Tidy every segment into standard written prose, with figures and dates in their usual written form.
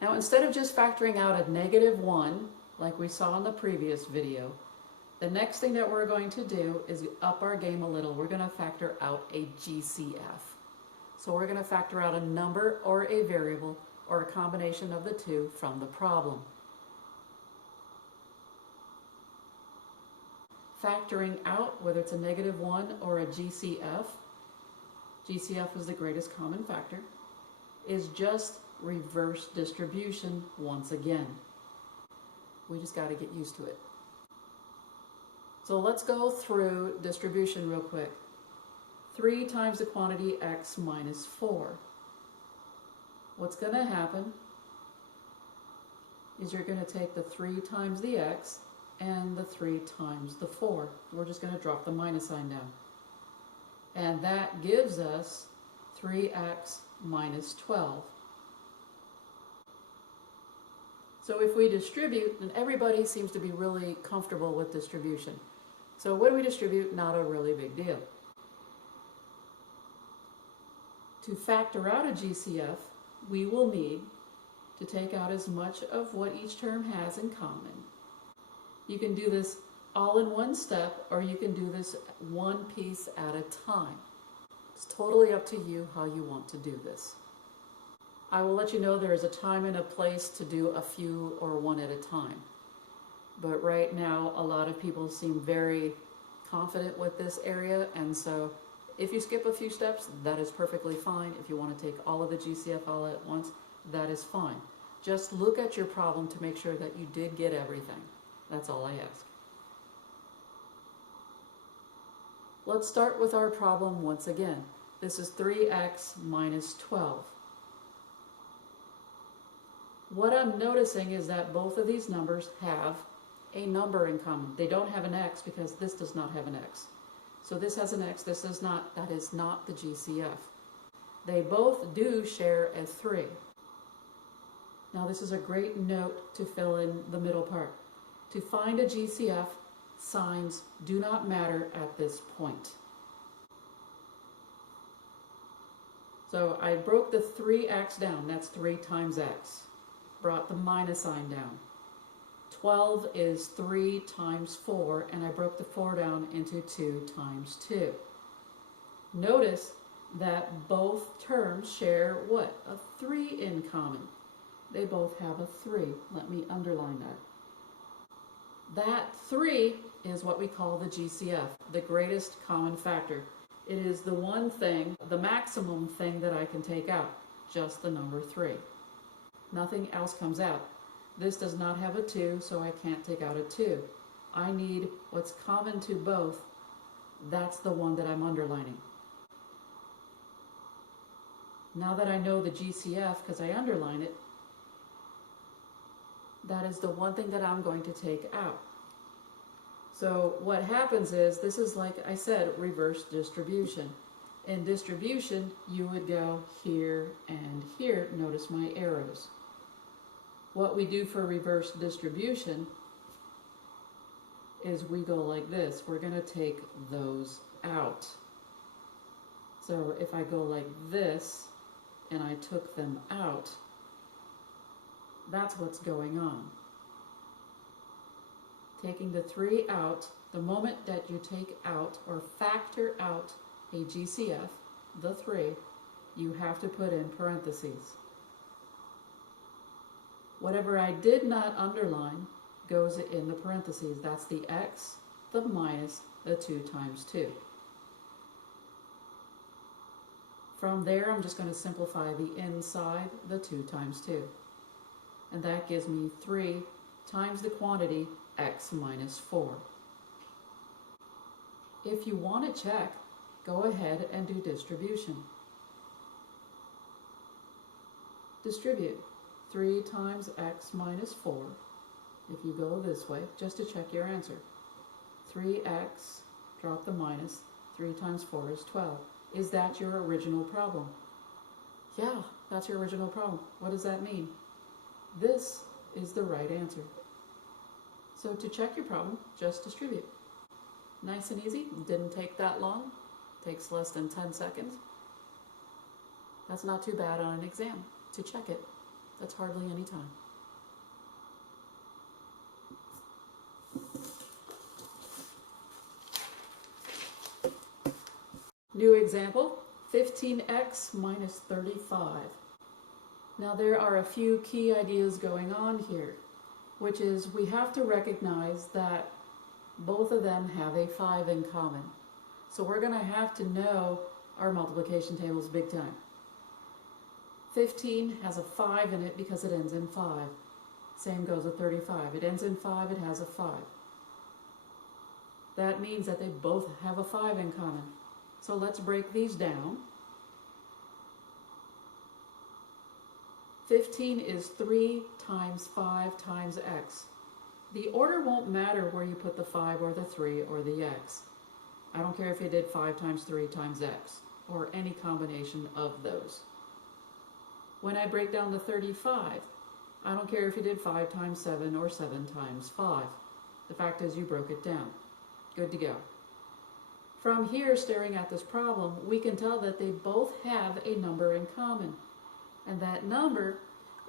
Now instead of just factoring out a -1, like we saw in the previous video, the next thing that we're going to do is up our game a little. We're going to factor out a GCF. So we're going to factor out a number or a variable or a combination of the two from the problem. Factoring out, whether it's a -1 or a GCF, GCF is the greatest common factor, is just reverse distribution once again. We just got to get used to it. So let's go through distribution real quick. 3 times the quantity x minus 4. What's going to happen is you're going to take the 3 times the x and the 3 times the 4. We're just going to drop the minus sign down. And that gives us 3x minus 12. So if we distribute, and everybody seems to be really comfortable with distribution. So when we distribute, not a really big deal. To factor out a GCF, we will need to take out as much of what each term has in common. You can do this all in one step, or you can do this one piece at a time. It's totally up to you how you want to do this. I will let you know there is a time and a place to do a few or one at a time. But right now, a lot of people seem very confident with this area, and so if you skip a few steps, that is perfectly fine. If you want to take all of the GCF all at once, that is fine. Just look at your problem to make sure that you did get everything. That's all I ask. Let's start with our problem once again. This is 3x minus 12. What I'm noticing is that both of these numbers have a number in common. They don't have an x because this does not have an x. So this has an x, this does not. That is not the GCF. They both do share a 3. Now this is a great note to fill in the middle part. To find a GCF, signs do not matter at this point. So I broke the 3x down. That's 3 times x. Brought the minus sign down. 12 is 3 times 4, and I broke the 4 down into 2 times 2. Notice that both terms share what? A 3 in common. They both have a 3. Let me underline that. That 3 is what we call the GCF, the greatest common factor. It is the one thing, the maximum thing that I can take out, just the number 3. Nothing else comes out. This does not have a 2, so I can't take out a 2. I need what's common to both. That's the one that I'm underlining. Now that I know the GCF, because I underline it, that is the one thing that I'm going to take out. So what happens is, this is, like I said, reverse distribution. In distribution, you would go here and here. Notice my arrows. What we do for reverse distribution is we go like this. We're going to take those out. So if I go like this and I took them out, that's what's going on. Taking the 3 out, the moment that you take out or factor out a GCF, the 3, you have to put in parentheses. Whatever I did not underline goes in the parentheses. That's the x, the minus, the 2 times 2. From there, I'm just going to simplify the inside, the 2 times 2. And that gives me 3 times the quantity x minus 4. If you want to check, go ahead and do distribution. Distribute 3 times x minus 4. If you go this way, just to check your answer. 3x, drop the minus, 3 times 4 is 12. Is that your original problem? Yeah, that's your original problem. What does that mean? This is the right answer. So to check your problem, just distribute. Nice and easy. Didn't take that long. Takes less than 10 seconds. That's not too bad on an exam to check it. That's hardly any time. New example, 15x minus 35. Now there are a few key ideas going on here, which is we have to recognize that both of them have a 5 in common. So we're going to have to know our multiplication tables big time. 15 has a 5 in it because it ends in 5. Same goes with 35. It ends in 5, it has a 5. That means that they both have a 5 in common. So let's break these down. 15 is 3 times 5 times x. The order won't matter where you put the 5 or the 3 or the x. I don't care if you did 5 times 3 times x, or any combination of those. When I break down the 35, I don't care if you did 5 times 7 or 7 times 5. The fact is you broke it down. Good to go. From here, staring at this problem, we can tell that they both have a number in common. And that number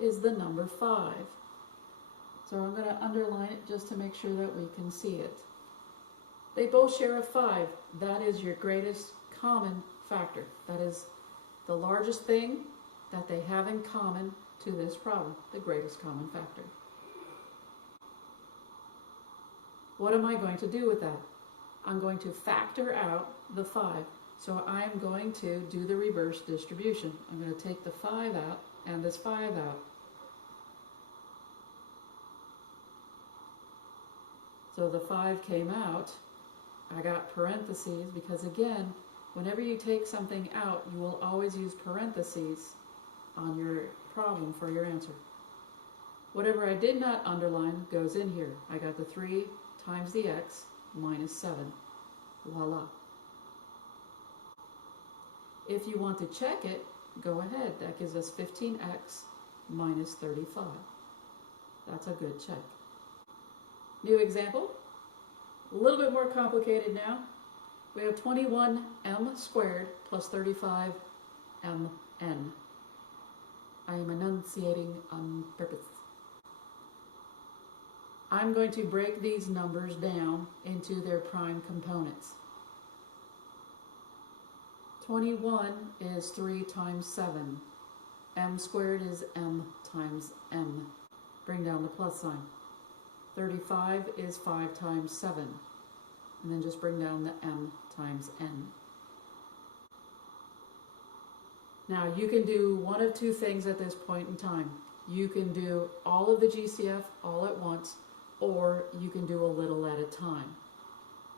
is the number 5. So I'm going to underline it just to make sure that we can see it. They both share a 5. That is your greatest common factor. That is the largest thing that they have in common to this problem, the greatest common factor. What am I going to do with that? I'm going to factor out the 5. So I'm going to do the reverse distribution. I'm going to take the 5 out and this 5 out. So the 5 came out. I got parentheses because, again, whenever you take something out, you will always use parentheses on your problem for your answer. Whatever I did not underline goes in here. I got the 3 times the x minus 7. Voila. If you want to check it, go ahead. That gives us 15x minus 35. That's a good check. New example. A little bit more complicated now. We have 21m squared plus 35mn. I am enunciating on purpose. I'm going to break these numbers down into their prime components. 21 is 3 times 7. M squared is m times n. Bring down the plus sign. 35 is 5 times 7. And then just bring down the m times n. Now you can do one of two things at this point in time. You can do all of the GCF all at once, or you can do a little at a time.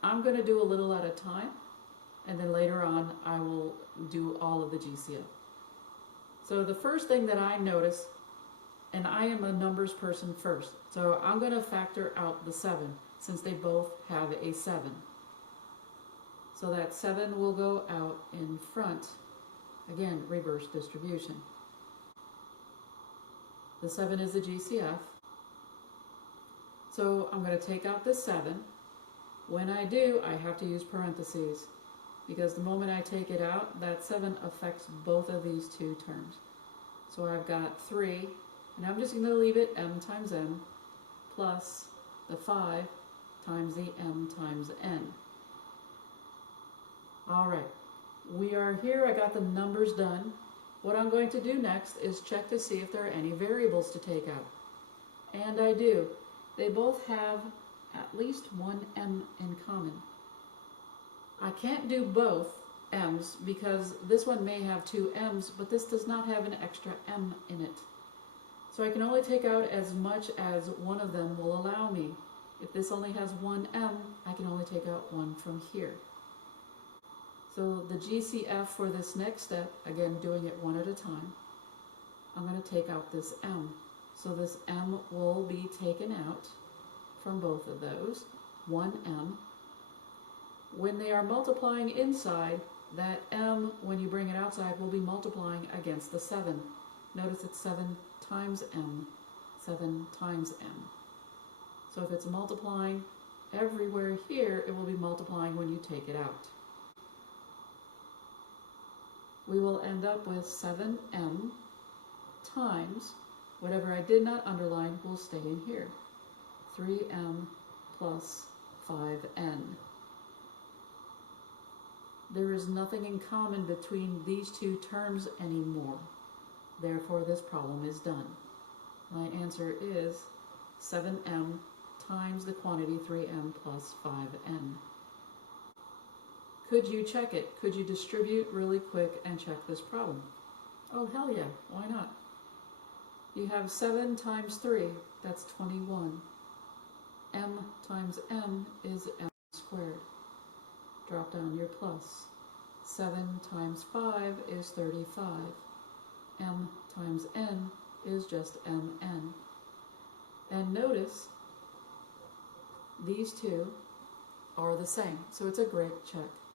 I'm going to do a little at a time, and then later on I will do all of the GCF. So the first thing that I notice, and I am a numbers person first, so I'm going to factor out the 7 since they both have a 7. So that 7 will go out in front. Again, reverse distribution. The 7 is the GCF. So I'm going to take out the 7. When I do, I have to use parentheses, because the moment I take it out, that 7 affects both of these two terms. So I've got 3, and I'm just going to leave it m times n plus the 5 times the m times n. All right, we are here. I got the numbers done. What I'm going to do next is check to see if there are any variables to take out. And I do. They both have at least one m in common. I can't do both m's because this one may have 2 m's, but this does not have an extra m in it. So I can only take out as much as one of them will allow me. If this only has 1 m, I can only take out 1 from here. So the GCF for this next step, again doing it one at a time, I'm going to take out this m. So this m will be taken out from both of those, 1m. When they are multiplying inside, that m, when you bring it outside, will be multiplying against the 7. Notice it's 7 times m, 7 times m. So if it's multiplying everywhere here, it will be multiplying when you take it out. We will end up with 7m times Whatever I did not underline will stay in here. 3m plus 5n. There is nothing in common between these two terms anymore. Therefore, this problem is done. My answer is 7m times the quantity 3m plus 5n. Could you check it? Could you distribute really quick and check this problem? Oh, hell yeah, why not? You have 7 times 3, that's 21. M times m is m squared. Drop down your plus. 7 times 5 is 35. M times n is just mn. And notice, these two are the same, so it's a great check.